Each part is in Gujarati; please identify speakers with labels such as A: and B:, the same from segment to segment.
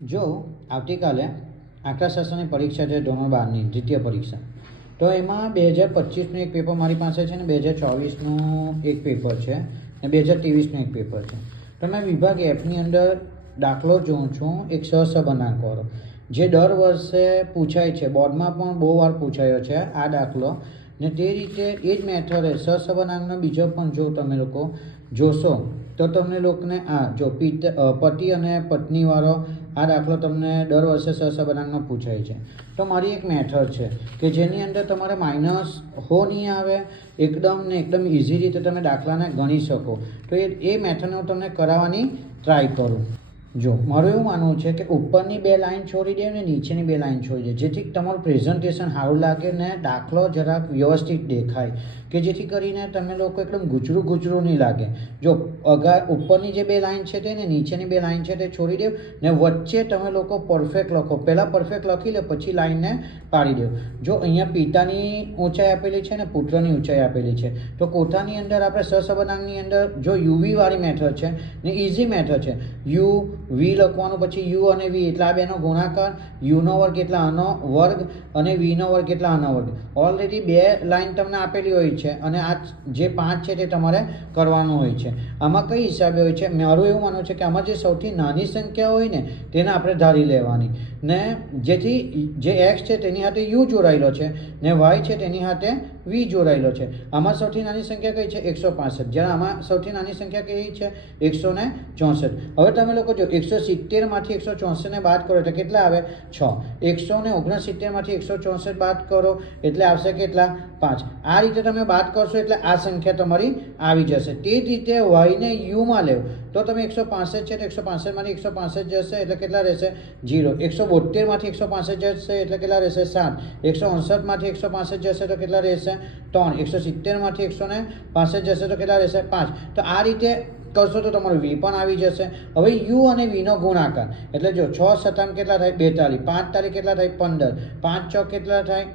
A: જો આવતીકાલે આંકડાશાસ્ત્રની પરીક્ષા છે ધોરણ બારની, દ્વિતીય પરીક્ષા. તો એમાં બે હજાર પચીસનું એક પેપર મારી પાસે છે ને બે હજાર ચોવીસનું એક પેપર છે ને બે હજાર ત્રેવીસનું એક પેપર છે. તો મેં વિભાગ એપની અંદર દાખલો જોઉં છું એક સહસંબંધાંકવાળો જે દર વર્ષે પૂછાય છે, બોર્ડમાં પણ બહુ વાર પૂછાયો છે આ દાખલો. ને તે રીતે એ જ મેથડે સહસંબંધાંકનો બીજો પણ જો તમે લોકો જોશો, તો તમને લોકોને આ, જો પિત પતિ અને પત્નીવાળો આ દાખલો તમને દર વર્ષે સહસંબંધાંકમાં પૂછાય છે. તો મારી એક મેથડ છે કે જેની અંદર તમારે માઇનસ હો નહીં આવે, એકદમ ને એકદમ ઇઝી રીતે તમે દાખલાને ગણી શકો. તો એ એ મેથડને હું તમને કરાવવાની ટ્રાય કરું. જો, મારું એવું માનવું છે કે ઉપરની બે લાઈન છોડી દે અને નીચેની બે લાઈન છોડી દે, જેથી તમારું પ્રેઝન્ટેશન સારું લાગે ને દાખલો જરાક વ્યવસ્થિત દેખાય, કે જેથી કરીને તમે લોકો એકદમ ગુજરું ગુજરું નહીં લાગે. જો અગા ઉપરની જે બે લાઈન છે તે ને નીચેની બે લાઈન છે તે છોડી દેવ ને વચ્ચે તમે લોકો પરફેક્ટ લખો. પહેલાં પરફેક્ટ લખી લે, પછી લાઈનને પાડી દેવ જો, અહીંયા પિતાની ઊંચાઈ આપેલી છે ને પુત્રની ઊંચાઈ આપેલી છે, તો કોઠાની અંદર આપણે સહસંબંધાંકની અંદર જો યુવીવાળી મેથડ છે ને ઇઝી મેથડ છે, યુ વી લખવાનું પછી યુ અને વી, એટલે આ બેનો ગુણાકાર, યુનો વર્ગ એટલે આનો વર્ગ અને વીનો વર્ગ એટલે આનો વર્ગ. ઓલરેડી બે લાઈન તમને આપેલી હોય છે અને આ જે પાંચ છે તે તમારે કરવાનું હોય છે. આમાં કઈ હિસાબે હોય છે? મારું એવું માનવું છે કે આમાં જે સૌથી નાની સંખ્યા હોય ને, તેને આપણે ધારી લેવાની. ને જેથી જે એક્સ છે તેની સાથે યુ જોડાયેલો છે ને વાય છે તેની સાથે વી જોડાયેલો છે. આમાં સૌથી નાની સંખ્યા કઈ છે? એકસો પાસઠ. જ્યારે આમાં સૌથી નાની સંખ્યા કઈ છે? એકસો ને ચોસઠ. હવે તમે લોકો જો એકસો સિત્તેરમાંથી એકસો ચોસઠને બાદ કરો એટલે કેટલા આવે? છ. એકસો ને ઓગણસિત્તેરમાંથી એકસો ચોસઠ બાદ કરો એટલે આવશે કેટલા? પાંચ. આ રીતે તમે બાદ કરશો એટલે આ સંખ્યા તમારી આવી જશે. તે જ રીતે વાયને યુમાં લેવ. તો તમે એકસો પાસઠ છે તો એકસો પાસઠમાંથી એકસો પાસઠ જશે એટલે કેટલા રહેશે? જીરો એકસો બોતેરમાંથી એકસો પાસઠ જશે એટલે કેટલા રહેશે? સાત. એકસો અડસઠમાંથી એકસો પાસઠ જશે તો કેટલા રહેશે? ત્રણ. એકસો સિત્તેરમાંથી એકસો ને પાસઠ જશે તો કેટલા રહેશે? પાંચ. તો આ રીતે કરશો તો તમારું વી પણ આવી જશે. હવે યુ અને વીનો ગુણાકાર. એટલે જો છ સત્તાવન કેટલા થાય? બેતાલીસ. પાંચ તારીખ કેટલા થાય? પંદર. પાંચ ચોક કેટલા થાય?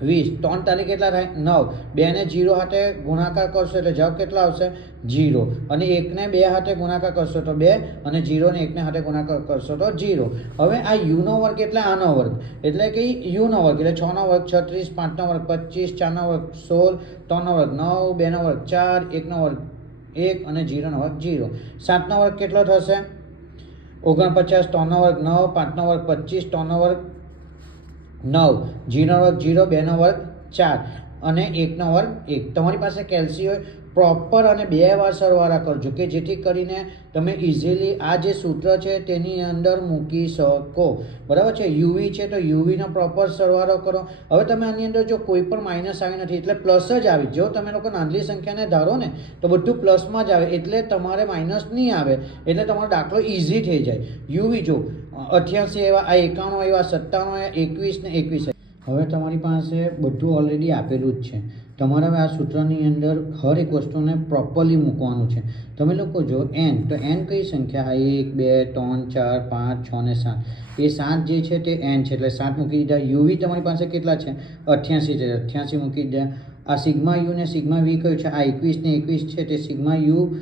A: વીસ ત્રણ તારીખ કેટલા થાય નવ બેને જીરો હાથે ગુણાકાર કરશો એટલે જવાબ કેટલા આવશે જીરો અને એકને બે હાથે ગુણાકાર કરશો તો બે અને જીરોને એકને હાથે ગુણાકાર કરશો તો જીરો હવે આ યુનો વર્ગ એટલે આનો વર્ગ એટલે કે યુનો વર્ગ એટલે છનો વર્ગ છત્રીસ પાંચનો વર્ગ પચીસ ચારનો વર્ગ સોળ ત્રણનો વર્ગ નવ બેનો વર્ગ ચાર એકનો વર્ગ એક અને જીરોનો વર્ગ જીરો સાતનો વર્ગ કેટલો થશે ઓગણપચાસ ત્રણનો વર્ગ નવ પાંચનો વર્ગ પચીસ ત્રણનો વર્ગ નવ. જીરો વર્ગ જીરો બેનો વર્ગ ચાર. અને એકનો વર્ગ એક. તમારી પાસે કેલ્સી હોય પ્રોપર અને બે વાર સરવાળા કરજો કે જેથી કરીને તમે ઇઝીલી આ જે સૂત્ર છે તેની અંદર મૂકી શકો. બરાબર છે? યુવી છે તો યુવીનો પ્રોપર સરવાળો કરો. હવે તમે આની અંદર જો કોઈ પણ માઇનસ આવી નથી, એટલે પ્લસ જ આવી. જો તમે લોકો નાનલી સંખ્યાને ધારો ને, તો બધું પ્લસમાં જ આવે, એટલે તમારે માઇનસ નહીં આવે, એટલે તમારો દાખલો ઇઝી થઈ જાય. યુવી જો, અઠ્યાસી એવા આ એકાણું એવા સત્તાણું એકવીસ ને એકવીસ હવે તમારી પાસે બધું ઓલરેડી આપેલું જ છે. તમારે હવે આ સૂત્રની અંદર હર એક વસ્તુને પ્રોપરલી મૂકવાનું છે. તમે લોકો જો એન તો એન કઈ સંખ્યા? એક, બે, ત્રણ, ચાર, પાંચ, છ ને સાત. એ સાત જે છે તે એન છે, એટલે સાત મૂકી દીધા. યુવી તમારી પાસે કેટલા છે? અઠ્યાસી છે. અઠ્યાસી મૂકી દીધા. આ સિગ્મા યુ ને સિગ્મા વી કયું છે? આ એકવીસ ને એકવીસ છે તે સિગ્મા યુ,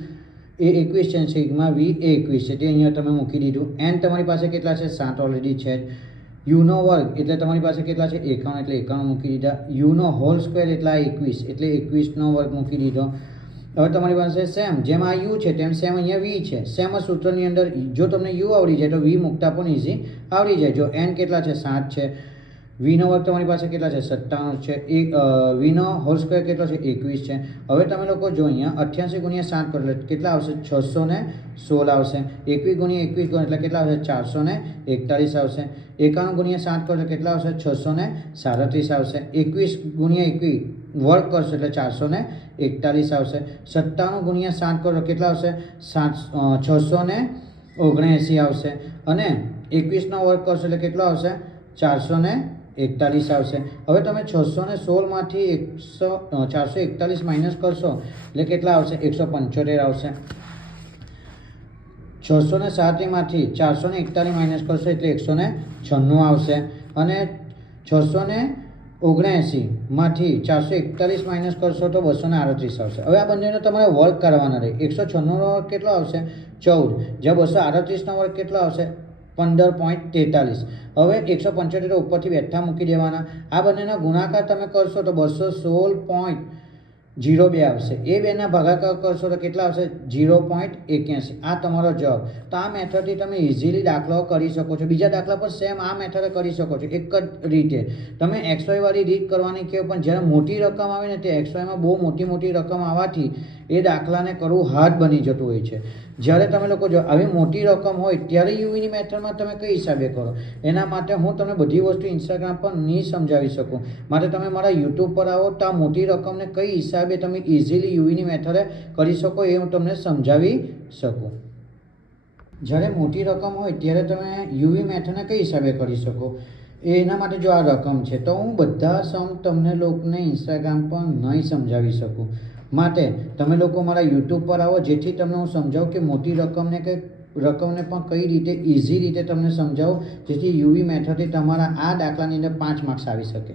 A: એ એકવીસ છે સિગ્મા વી એ એકવીસ છે. તે અહીંયા તમે મૂકી દીધું. એન તમારી પાસે કેટલા છે? સાત ઓલરેડી છે. યુનો વર્ગ, એટલે તમારી પાસે કેટલા છે? એકાણું એટલે એકાણું મૂકી દીધા. યુનો હોલ સ્ક્વેર, એટલે એકવીસ, એટલે એકવીસનો વર્ગ મૂકી દીધો. હવે તમારી પાસે સેમ, જેમ આ યુ છે, તેમ સેમ અહીંયા વી છે. સેમ સૂત્રની અંદર, જો તમને યુ આવડી જાય, તો વી મૂકતા પણ ઇઝી આવડી જાય. જો એન કેટલા છે? સાત છે. વીનો વર્ગ તમારી પાસે કેટલા છે? સત્તાણું છે. એક વીનો હોલ સ્ક્વેર કેટલો છે? એકવીસ છે. હવે તમે લોકો જો અહીંયા અઠ્યાસી ગુણ્યા સાત કરો, એટલે કેટલા આવશે? છસો ને સોળ આવશે. એકવીસ ગુણ્યા એકવીસ ગણો એટલે કેટલા આવશે? ચારસો ને એકતાલીસ આવશે. એકાણું ગુણ્યા સાત કરો, એટલે કેટલા આવશે? છસો ને સાડત્રીસ આવશે. એકવીસ ગુણ્યા એકવીસ વર્ગ કરશો, એટલે ચારસો ને એકતાલીસ આવશે. સત્તાણું ગુણ્યા સાત કરો કેટલા આવશે? સાત છસો ને ઓગણએંસી આવશે. અને એકવીસનો વર્ગ કરશો, એટલે કેટલો આવશે? ચારસો ને એકતાલીસ આવશે. હવે તમે છસો ને સોળમાંથી એકસો ચારસો એકતાલીસ માઇનસ કરશો, એટલે કેટલા આવશે? એકસો પંચોતેર આવશે. છસો ને સાતમાંથી ચારસો ને એકતાલીસ માઇનસ કરશો, એટલે એકસો ને છન્નું આવશે. અને છસો ને ઓગણએંસીમાંથી ચારસો એકતાલીસ માઇનસ કરશો, તો બસો ને આડત્રીસ આવશે. હવે આ બંનેનો તમારે વર્ક કરવાના રહે. એકસો છન્નુંનો વર્ગ કેટલો આવશે? ચૌદ. જ્યાં બસો આડત્રીસનો વર્ગ કેટલો આવશે? પંદર પોઈન્ટ તેતાલીસ. હવે એકસો પંચોતેર ઉપરથી બેઠા મૂકી દેવાના. આ બંનેના ગુણાકાર તમે કરશો તો બસો સોળ પોઈન્ટ જીરો બે આવશે. એ બેના ભાગાકાર કરશો તો કેટલા આવશે? જીરો પોઈન્ટ એક્યાસી. આ તમારો જવાબ. તો આ મેથડથી તમે ઇઝીલી દાખલાઓ કરી શકો છો. બીજા દાખલા પર સેમ આ મેથડ કરી શકો છો. એક જ રીતે. તમે એક્સ વાળી રીત કરવાની કહો પણ જ્યારે મોટી રકમ આવે ને તે એક્સ વાયમાં બહુ મોટી મોટી રકમ આવવાથી એ દાખલાને કરવું હાર્ડ બની જતું હોય છે. જ્યારે તમે લોકો જો આવી મોટી રકમ હોય, ત્યારે યુવીની મેથડમાં તમે કઈ હિસાબે કરો? એના માટે હું તમને બધી વસ્તુ ઇન્સ્ટાગ્રામ પર નહીં સમજાવી શકું. માટે તમે મારા યુટ્યુબ પર આવો, તો આ મોટી રકમને કઈ હિસાબે તમે ઇઝીલી યુવીની મેથડે કરી શકો એ હું તમને સમજાવી શકું. જ્યારે મોટી રકમ હોય, ત્યારે તમે યુવી મેથડને કઈ હિસાબે કરી શકો? એના માટે જો આ રકમ છે, તો હું બધા સમ તમને લોકોને ઇન્સ્ટાગ્રામ પર નહીં સમજાવી શકું. માટે તમે લોકો મારા યુટ્યુબ પર આવો, જેથી તમને હું સમજાવું કે મોટી રકમને કે રકમને પણ કઈ રીતે ઇઝી રીતે તમને સમજાવું, જેથી યુવી મેથડથી તમારા આ દાખલાની અંદર પાંચ માર્ક્સ આવી શકે.